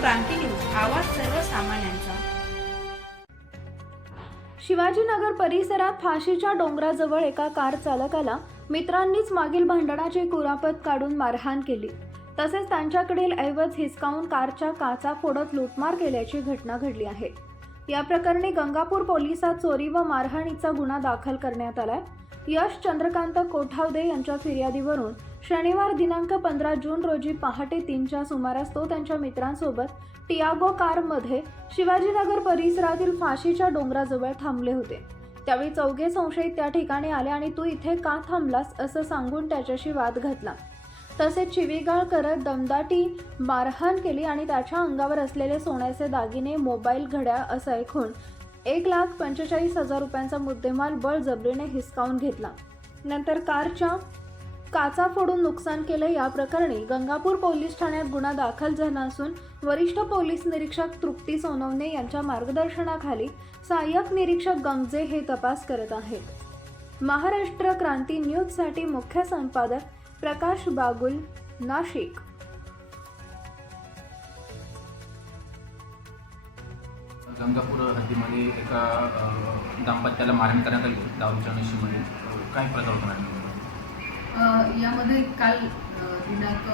क्रांती news आवाज सर्वसामान्यांचा. शिवाजीनगर परिसरात फाशीच्या डोंगराजवळ एका कार चालकाला मित्रांनीच मागील भांडणाची कुरापत काढून मारहाण केली. तसेच त्यांच्याकडील ऐवज हिसकावून कारच्या काचा फोडत लूटमार केल्याची घटना घडली आहे. या प्रकरणी गंगापूर पोलिसात चोरी व मारहाणीचा गुन्हा दाखल करण्यात आलाय. यश चंद्रकांत कोठावदे यांच्या फिर्यादीवरून शनिवार दिनांक पंधरा जून रोजी पहाटे तीनच्या सुमारास तो त्यांच्या मित्रांसोबत टियागो कारमध्ये शिवाजीनगर परिसरातील फाशीच्या डोंगराजवळ थांबले होते. त्यावेळी चौघे संशयित त्या ठिकाणी आले आणि तू इथे का थांबलास असं सांगून त्याच्याशी वाद घातला. तसेच चिवीगाळ करत दमदाटी मारहाण केली आणि त्याच्या अंगावर असलेले सोन्याचे दागिने मोबाईल घड्याळ असं ऐकून एक लाख पंचेचाळीस हजार रुपयांचा मुद्देमाल बळजबरीने हिसकावून घेतला. नंतर कारच्या काचा फोडून नुकसान केलं या प्रकरणी गंगापूर पोलीस ठाण्यात गुन्हा दाखल झाला असून वरिष्ठ पोलीस निरीक्षक तृप्ती सोनवणे यांच्या मार्गदर्शनाखाली सहाय्यक निरीक्षक गंगजे हे तपास करत आहेत. महाराष्ट्र क्रांती न्यूजसाठी मुख्य संपादक प्रकाश बागुल नाशिक. गंगापूर हद्दीमध्ये एका दाम्पत्याला मारण करण्यात आली दारूच्या नशीमध्ये. काय प्रकार होता मॅडम? यामध्ये काल दिनांक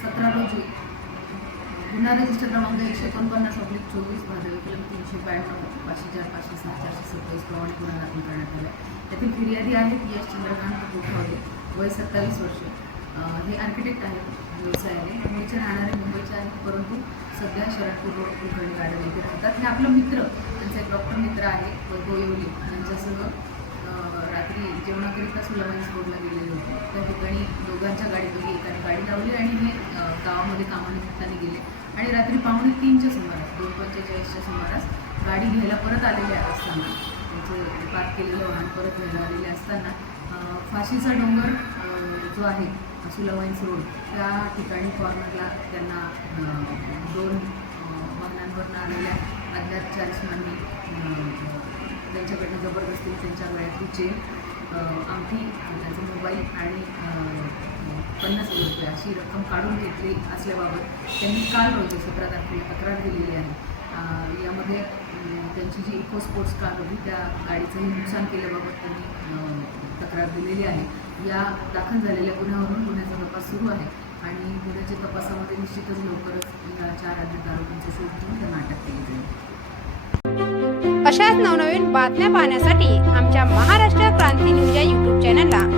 सतरा रोजी गुन्हा रजिस्टर क्रमांक एकशे एकोणपन्नास ऑब्लिक चोवीस भाजप कलम तीनशे ब्याण्णव पाचशे चार पाचशे सहा चारशे सत्तावीस प्रमाणे गुन्हा दाखल करण्यात आला. त्यातील फिर्यादी आहेत यश चंद्रकांत कोठावले वय सत्तावीस वर्ष. हे आर्किटेक्ट आहेत व्यवसायाने मुंबईचे राहणारे मुंबईचे आहेत परंतु सध्या शरदपूर रोड कुलकर्णी गार्डन येथे राहतात. हे आपलं मित्र त्यांचा एक डॉक्टर मित्र आहे वैभव येवले यांच्यासह रात्री जेवणाकरिता सुलावाईस रोडला गेलेले होते. त्या ठिकाणी दोघांच्या गाडीपैकी एकाने गाडी लावली आणि हे गावामध्ये कामानिमित्ताने गेले. आणि रात्री पावणे तीनच्या सुमारास दोन पंचेचाळीसच्या सुमारास गाडी घ्यायला परत आलेल्या असताना म्हणजे त्यांचं पार्क केलेलं वाहन परत घ्यायला आलेले असताना फाशीचा डोंगर जो आहे सुलावाईन्स रोड त्या ठिकाणी कॉर्नरला त्यांना दोन वाहनांवरनं आलेल्या अज्ञात चार्जमांनी त्यांच्याकडनं जबरदस्तीने त्यांच्या गळ्यातली चेन अगदी त्याचा मोबाईल आणि पन्नास हजार रुपये अशी रक्कम काढून घेतली असल्याबाबत त्यांनी काल रोजी सतरा तारखेला तक्रार दिलेली आहे. यामध्ये त्यांची जी इको स्पोर्ट्स कार होती त्या गाडीचंही नुकसान केल्याबाबत त्यांनी तक्रार दिलेली आहे. या दाखल झालेल्या गुन्ह्यावरून गुन्ह्याचा तपास सुरू आहे आणि गुन्ह्याच्या तपासामध्ये निश्चितच लवकरच या चार अज्ञात आरोपींचा शोध घेऊन त्यांना अटक केली जाईल. अशाच नवनवीन बातम्या पाहण्यासाठी आमच्या महाराष्ट्र क्रांती